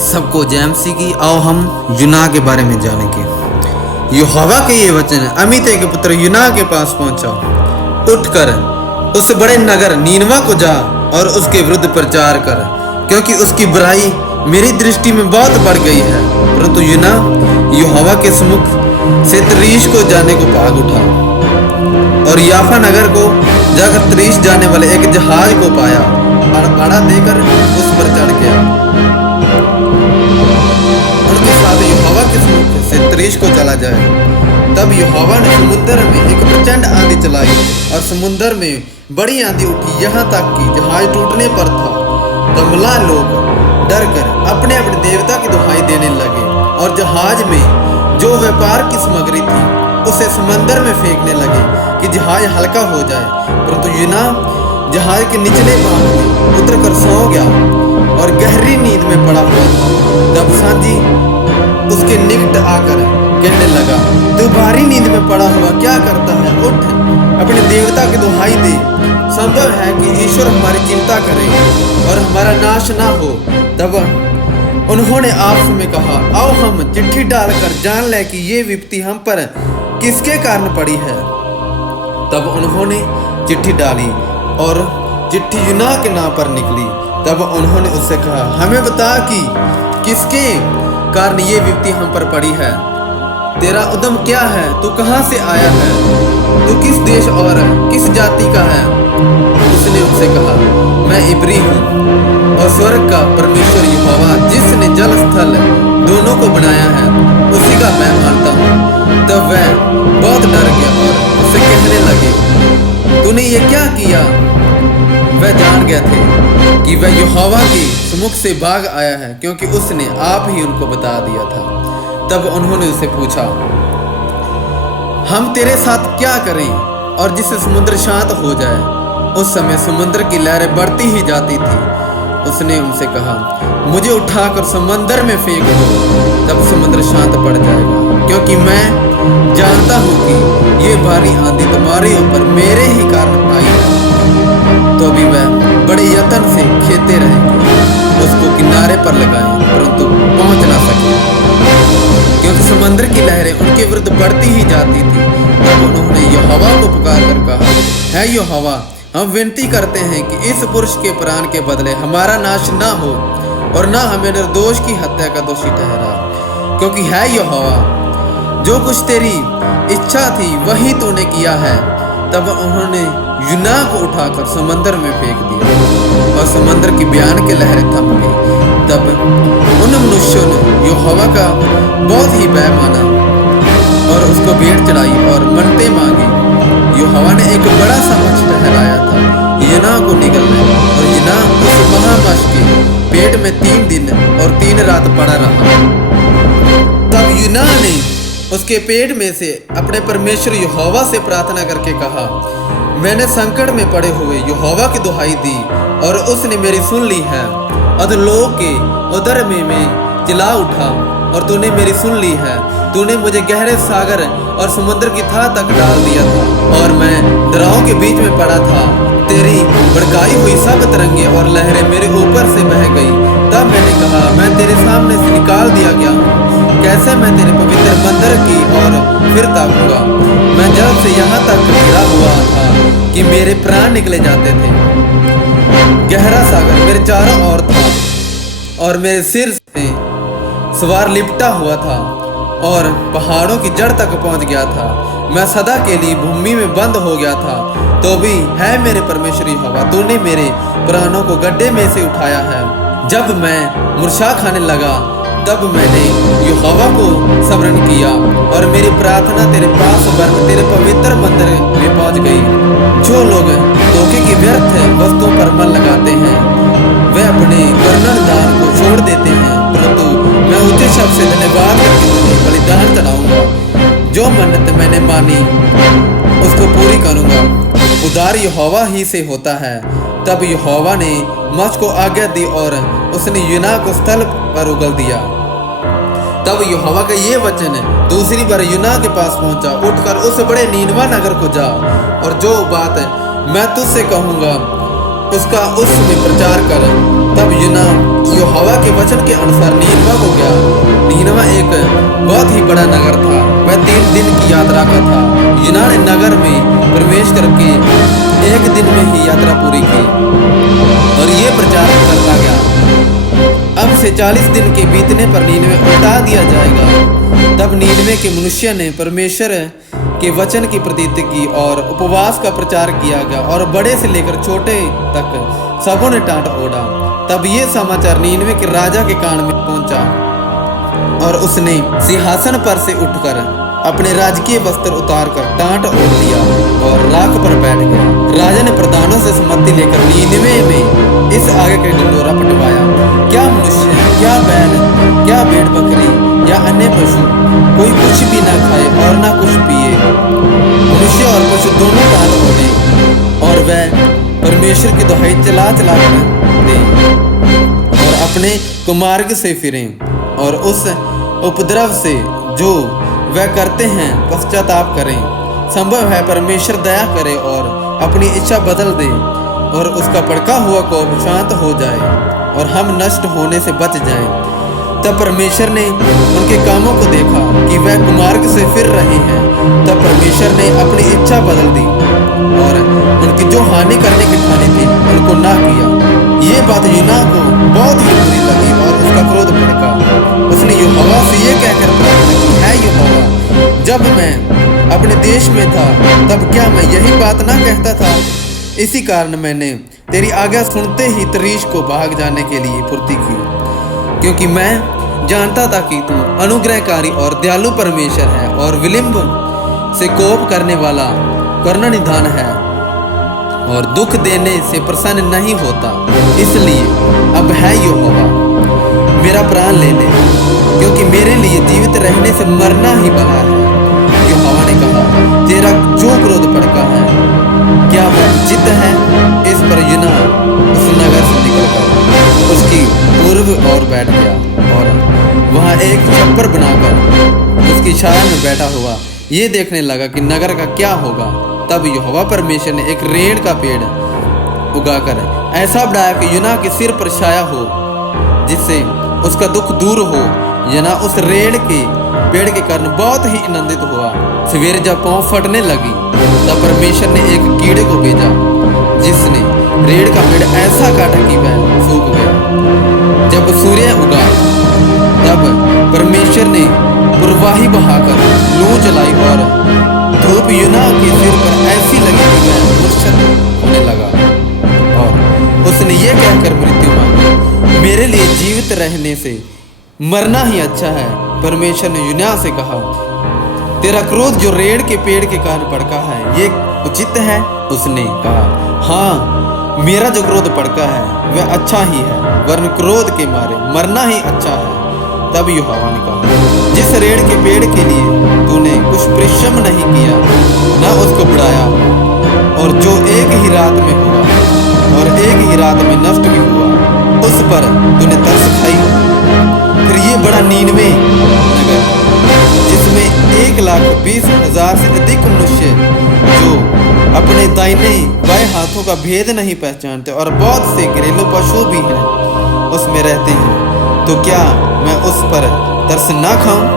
सबको जय मसीह की। आओ हम यूना के बारे में जानेंगे। यहोवा के ये वचन है, अमित्य के पुत्र यूना के पास पहुंचा, उठकर उस बड़े नगर नीनवा को जा और उसके विरुद्ध प्रचार कर, क्योंकि उसकी बुराई मेरी दृष्टि में बहुत बढ़ गई है। परंतु यूना यहोवा के सम्मुख से तरीश को जाने को भाग उठा और याफा नगर को जाकर तरीश जाने वाले एक जहाज को पाया और भाड़ा देकर उस पर चढ़ गया। उनके साथ यहोवा के सम्मुख से तरीश को चला जाए। तब यहोवा ने समुद्र में एक प्रचंड आंधी चलाई और समुद्र में बड़ी आंधी उठी, यहाँ तक कि जहाज टूटने पर था। तब मलाह लोग डर कर अपने अपने देवता की दुहाई देने लगे और जहाज में जो व्यापार की सामग्री थी उसे समंदर में फेंकने लगे कि जहाज हल्का हो जाए। परंतु यूना जहाज के निचले भाग में उतर कर सो गया और गहरी नींद में पड़ा हुआ था। तब सांझी उसके निकट आकर कहने लगा, तू भारी नींद में पड़ा हुआ क्या करता है? उठ, अपने देवता की दुहाई दे। संभव है कि ईश्वर हमारी चिंता करे और हमारा नाश ना हो। तब उन्होंने आपस में कहा, आओ हम चिट्ठी डालकर जान ले कि ये विपत्ति हम पर किसके कारण पड़ी है। तब उन्होंने चिट्ठी डाली और चिट्ठी यूना के नाम पर निकली। तब उन्होंने उससे कहा, हमें बता कि किसके कारण ये विपत्ति हम पर पड़ी है। तेरा उद्यम क्या है? तू कहाँ से आया है? तू किस देश और किस जाति का है? उसने उनसे कहा, मैं इब्री हूँ और स्वर्ग का परमेश्वर यहोवा जिसने जल स्थल दोनों को बनाया है उसी का मैं मानता हूँ। तब वह बहुत डर गया और उससे कहने लगे, तूने ये क्या किया? वह जान गए थे कि वह यहोवा के सम्मुख से भाग आया है, क्योंकि उसने आप ही उनको बता दिया था। तब उन्होंने उससे पूछा, हम तेरे साथ क्या करें और जिससे समुद्र शांत हो जाए? उस समय समुद्र की लहरें बढ़ती ही जाती थी। उसने उनसे कहा, मुझे उठाकर समंदर में फेंक दो, तब समुद्र शांत पड़ जाएगा, क्योंकि मैं जानता हूँ कि ये भारी आंधी तुम्हारे ऊपर मेरे ही कारण आई है। तो भी वह बड़े यत्न से खेते रहे, उसको किनारे पर लगाए, परंतु पहुंच ना सके, क्योंकि समुद्र की लहरें उनके विरुद्ध बढ़ती ही जाती थी। तब उन्होंने यहोवा को पुकार कर कहा, है यहोवा, हम विनती करते हैं कि इस पुरुष के प्राण के बदले हमारा नाश ना हो और ना हमें निर्दोष की हत्या का दोषी ठहरा, क्योंकि है यहोवा, जो कुछ तेरी इच्छा थी वही तूने किया है। तब उन्होंने यूना को उठाकर समंदर में फेंक दिया और समंदर की बयान के लहरें थम गई। तब उन मनुष्यों ने यहोवा का बहुत ही भय माना और उसको भेंट चढ़ाई और मन्नतें मांगी। यहोवा ने एक बड़ा सा मच्छ ठहराया था यूना को निगलने, और यूना उस महामच्छ के पेट में 3 दिन और 3 रात पड़ा रहा। तब यूना ने उसके पेट में से अपने परमेश्वर यहोवा से प्रार्थना करके कहा, मैंने संकट में पड़े हुए यहोवा की दुहाई दी और उसने मेरी सुन ली है। अधोलोक के उदर में मैं चिल्ला उठा और तूने मेरी सुन ली है। तूने मुझे गहरे सागर और समुद्र की थाह तक डाल दिया था और मैं दरारों के बीच में पड़ा था। तेरी भड़काई हुई सब तरंगे और लहरें मेरे ऊपर से बह गई। तब मैंने कहा, मैं तेरे सामने से निकाल दिया गया हूँ, कैसे मैं तेरे पवित्र मंदिर की ओर फिर ताकूंगा? मैं जल से यहाँ तक घिरा हुआ था कि मेरे प्राण निकले जाते थे। गहरा सागर मेरे चारों ओर था और मेरे सिर से सवार लिपटा हुआ था और पहाड़ों की जड़ तक पहुंच गया था। मैं सदा के लिए भूमि में बंद हो गया था। तो भी है मेरे परमेश्वर यहोवा, तूने मेरे प्राणों को गड्ढे में से उठाया है। जब मैं मूर्छा खाने लगा तब मैंने यहोवा को स्मरण किया और मेरी प्रार्थना तेरे पास तेरे पवित्र मंदिर में पहुंच गई। जो लोग धोखे की व्यर्थ वस्तुओं पर मन लगाते हैं वे अपने कर्णन दान को छोड़ देते हैं, परंतु मैं ऊंचे शब्द से धन्यवाद करके तुझे बलिदान चढ़ाऊंगा। जो मन्नत मैंने मानी उसको पूरी करूंगा। उद्धार यहोवा ही से होता है। तब यहोवा ने मच्छ को आज्ञा दी और उसने यूना को स्थल पर उगल दिया। तब यहोवा का ये वचन दूसरी बार यूना के पास पहुंचा, उठकर उस बड़े नीनवा नगर को जा और जो बात मैं तुझसे कहूंगा उसका उसमें प्रचार कर। तब यूना यहोवा के वचन के अनुसार नीनवा को गया। नीनवा एक बहुत ही बड़ा नगर था, वह 3 दिन की यात्रा का था। यूना ने नगर में प्रवेश करके 1 दिन में ही यात्रा पूरी की और ये प्रचार करता गया, अब से 40 दिन के बीतने पर नीनवे उठा दिया जाएगा। तब नीनवे के मनुष्य ने परमेश्वर के वचन की प्रतीति की और उपवास का प्रचार किया गया और बड़े से लेकर छोटे तक सबों ने टाट ओढ़ा। तब ये समाचार नीनवे के राजा के कान में पहुंचा और उसने सिंहासन पर से उठकर अपने राजकीय वस्त्र उतारकर टाट ओढ़ लिया और राख पर बैठ गया। राजा ने प्रधानों से सम्मति लेकर नीनवे में इस आगे का ढिंढोरा पिटवाया। क्या मनुष्य, क्या बैल, क्या भेड़ बकरी या अन्य पशु कोई कुछ भी ना खाए और ना कुछ पिए। मनुष्य और पशु दोनों टाट ओढ़े और वह परमेश्वर की दुहाई चला चला कर दे और अपने कुमार्ग से फिरें और उस उपद्रव से जो वह करते हैं पश्चाताप करें। संभव है परमेश्वर दया करे और अपनी इच्छा बदल दे और उसका भड़का हुआ कोप शांत हो जाए और हम नष्ट होने से बच जाएं। तब परमेश्वर ने उनके कामों को देखा कि वह कुमार्ग से फिर रहे हैं। तब परमेश्वर ने अपनी इच्छा बदल दी और उनकी जो हानि करने की ठानी थी उनको ना किया। ये बात यूना को बहुत ही बुरी लगी और उसका क्रोध भड़का। उसने यहोवा से ये कहकर प्रार्थना की, है यहोवा, जब मैं अपने देश में था तब क्या मैं यही बात ना कहता था? इसी कारण मैंने तेरी आज्ञा सुनते ही तरीश को भाग जाने के लिए फुर्ती की, क्योंकि मैं जानता था कि तू अनुग्रहकारी और दयालु परमेश्वर है और विलंब से कोप करने वाला करुणानिधान है और दुख देने से प्रसन्न नहीं होता। इसलिए अब है यहोवा, मेरा प्राण ले ले, क्योंकि मेरे लिए जीवित रहने से मरना ही भला है। यहोवा ने कहा, तेरा जो क्रोध भड़का है क्या वह जित है? इस पर यूना उस नगर से निकलकर उसकी पूर्व ओर बैठ गया और वहां एक छप्पर बनाकर उसकी छाया में बैठा हुआ ये देखने लगा कि नगर का क्या होगा। तब यहोवा परमेश्वर ने एक रेड़ का पेड़ उगाकर ऐसा बढ़ाया कि यूना के सिर पर छाया हो, जिससे उसका दुख दूर हो। यूना उस रेड़ के पेड़ के कारण बहुत ही आनंदित हुआ। सवेरे जब पाँव फटने लगी तब परमेश्वर ने एक कीड़े को भेजा, जिसने रेड़ का पेड़ ऐसा काटा कि वह सूख गया। जब सूर्य उगा तब परमेश्वर ने पूर्वाही बहाकर लू चलाई और धूप यूना के सिर पर ऐसी लगी कि वह मूर्छित होने लगा और उसने ये कहकर मृत्यु मांगी, मेरे लिए जीवित रहने से मरना ही अच्छा है। परमेश्वर ने यूना से कहा, तेरा क्रोध जो रेड़ के पेड़ के कारण भड़का है ये उचित है? उसने कहा, हाँ, मेरा जो क्रोध भड़का है वह अच्छा ही है, वरन क्रोध के मारे मरना ही अच्छा है। तब यहोवा ने कहा, जिस रेड़ के पेड़ के लिए तूने कुछ परिश्रम नहीं किया न उसको बढ़ाया और जो एक ही रात में हुआ और एक ही रात में नष्ट भी हुआ, उस पर तूने तरस खाई। फिर ये बड़ा नीनवे नगर, जिसमें 1,20,000 से अधिक मनुष्य जो अपने दाहिने बाएं हाथों का भेद नहीं पहचानते और बहुत से घरेलू पशु भी हैं उसमें रहते हैं, तो क्या मैं उस पर तरस ना खाऊं?